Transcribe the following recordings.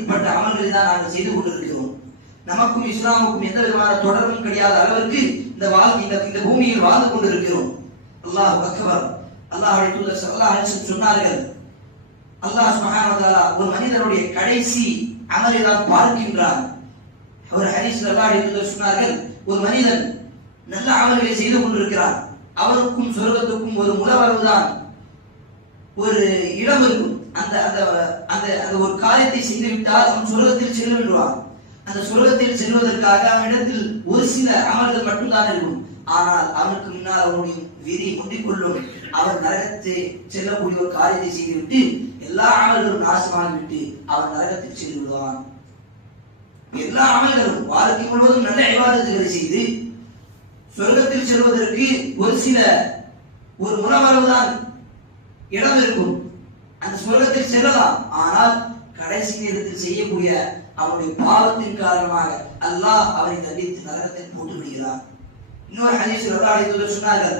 இப்பட்ட அமல்களை தான் நாங்கள் செய்து கொண்டிருக்கிறோம். நமக்கும் இஸ்லாமுக்கும் எந்த விதமான தொடர்பும் கிடையாத அளவிற்கு இந்த பூமியில் வாழ்ந்து கொண்டிருக்கிறோம். அல்லாஹ் அக்பர். அல்லாஹ்வுடைய தூதர் ஸல்லல்லாஹு அலைஹி வஸல்லம் சொன்னார்கள், அல்லாஹ் சுப்ஹானஹு வ தஆலா ஒரு மனிதனுடைய கடைசி அமலை தான் பார்க்கின்றான். ஒரு ஹதீஸ்ல அல்லாஹ்வுடைய தூதர் சொன்னார்கள், ஒரு மனிதன் நல்ல அமல்களை செய்து கொண்டிருக்கிறான், அவருக்கும் சொர்க்கத்துக்கும் ஒரு முலவளவுதான் ஒரு இடம் இருக்கும். அந்த அந்த அந்த அந்த ஒரு காரியத்தை செய்து விட்டால் அவன் சொர்க்கத்தில் செல்லுவான். அந்த சொர்க்கத்தில் செல்வதற்காக அவனிடத்தில் ஒரு சில அமல்கள் மட்டும்தான் இருக்கும். ஆனால் அவனுக்கு முன்னால் அவனுடைய விதி முந்திக்கொள்ளும். அவன் நரகத்தை செல்லக்கூடிய ஒரு காரியத்தை செய்துவிட்டு எல்லா அமல்களும் நாசமாகிவிட்டு அவன் நரகத்தில் சென்று விடுவான். எல்லா அமல்களும் வாழ்க்கை முழுவதும் நல்ல இபாதத்துகளை செய்து சொர்க்கத்தில் செல்வதற்கு ஒரு முலவரவுதான் இடம் இருக்கும். அந்த சொர்க்கத்தில் செல்லலாம். ஆனால் கடைசி நேரத்தில் செய்யக்கூடிய அவனுடைய பாவத்தின் காரணமாக அல்லாஹ் அவரை தண்டித்து நரகத்தில் போட்டு விடுகிறான். இன்னொரு ஹதீஸில் அல்லாஹ்வுடைய தூதர் சொன்னார்கள்,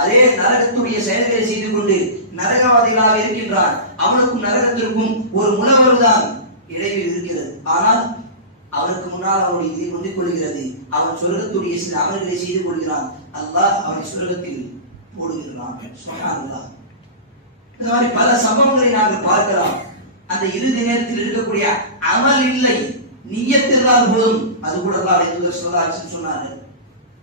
அதே நரகத்துடைய செயல்களை செய்து கொண்டு நரகவாதிகளாக இருக்கின்றான், அவனுக்கும் நரகத்திற்கும் ஒரு முலவருதான் இடையில் இருக்கிறது. ஆனால் அவனுக்கு முன்னால் அவனுடைய விதி முந்திக் கொள்கிறது. அவன் சொர்க்கத்துடைய சில அமல்களை செய்து கொள்கிறான். அல்லாஹ் அவனை சொர்க்கத்தில் போடுகிறான். சுப்ஹானல்லாஹ். இந்த மாதிரி பல சம்பவங்களை நாங்கள் பார்க்கலாம். அந்த இறுதி நேரத்தில் இருக்கக்கூடிய அமல் இல்லை, நிய்யத் இருந்தால் போதும். அது கூட அல்லாஹ்வுடைய தூதர் ஸல்லல்லாஹு அலைஹி வஸல்லம் சொன்னார்கள்.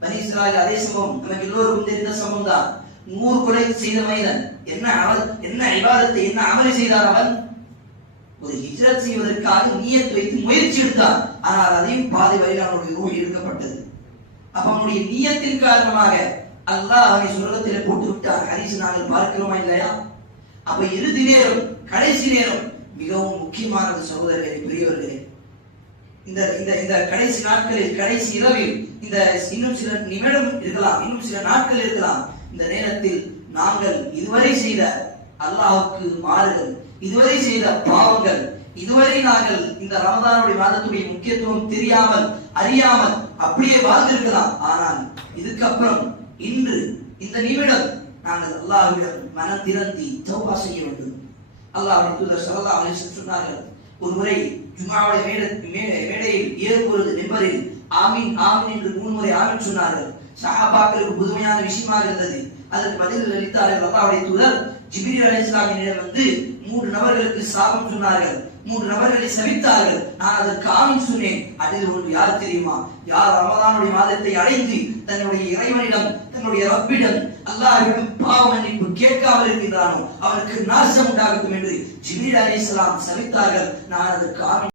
பனி இஸ்ராயீல் அதே சம்பவம் நமக்கு எல்லோருக்கும் தெரிந்த சம்பவம் தான். 100 கொலை செய்த மனிதன் என்ன இபாதத்தை என்ன அமலை செய்தார்? அவன் ஒரு ஹிஜ்ரத் செய்வதற்காக நிய்யத் வைத்து முயற்சி எடுத்தான். ஆனால் அதையும் பாதி வரையில் அவனுடைய ரூஹ் எடுக்கப்பட்டது. அப்ப அவனுடைய நிய்யத்தின் காரணமாக அல்லாஹ் அவனை சொர்க்கத்திலே போட்டு விட்டார். ஹதீஸ் நாங்கள் பார்க்கிறோமா இல்லையா? அப்ப இறுதி நேரம், கடைசி நேரம் மிகவும் முக்கியமானது சகோதரர்களே, பெரியவர்களே. இந்த கடைசி நாட்களில், கடைசி இரவில், இந்த இன்னும் சில நிமிடம் இருக்கலாம், இன்னும் சில நாட்கள் இருக்கலாம். இந்த நேரத்தில் நாங்கள் இதுவரை செய்த அல்லாஹ்வுக்கு மாறுகள், இதுவரை செய்த பாவங்கள், இதுவரை நாங்கள் இந்த ரமதானுடைய மாதத்துடைய முக்கியத்துவம் தெரியாமல் அறியாமல் அப்படியே வாழ்ந்திருக்கலாம். ஆனால் இதுக்கப்புறம் இன்று இந்த நிமிடம் நாங்கள் அல்லாஹ்விடம் மனம் திறந்து தௌபா செய்ய வேண்டும். அல்லாஹ்வுடைய தூதர் ஸல்லல்லாஹு அலைஹி வஸல்லம் சொன்னார்கள், ஒருமுறை ஜும்ஆவுடைய மேடையில் ஏறும்பொழுது மிம்பரில் ஆமீன் ஆமீன் என்று 3 முறை ஆமீன் சொன்னார்கள். சஹாபாக்களுக்கு புதுமையான விஷயமாக இருந்தது. அதற்கு பதில் அளித்தார்கள். அல்லாஹ்வுடைய தூதர் ஜிப்ரீல் அலைஹிஸ்ஸலாமின் வந்து 3 நபர்களுக்கு சாபம் சொன்னார்கள், 3 நபர்களை சபித்தார்கள். நான் அதற்கு ஆமீன் சொன்னேன். அதில் ஒன்று யார் தெரியுமா? யார் ரமதானுடைய மாதத்தை அடைந்து தன்னுடைய இறைவனிடம், தன்னுடைய ரப்பிடம், அல்லாஹ்விடம் பாவ மன்னிப்பு கேட்காமல் இருக்கின்றானோ அவனுக்கு நாசம் உண்டாகட்டும் என்று ஜிப்ரீல் அலைஹிஸ்ஸலாம் சபித்தார்கள். நான் அதற்கு ஆமீன்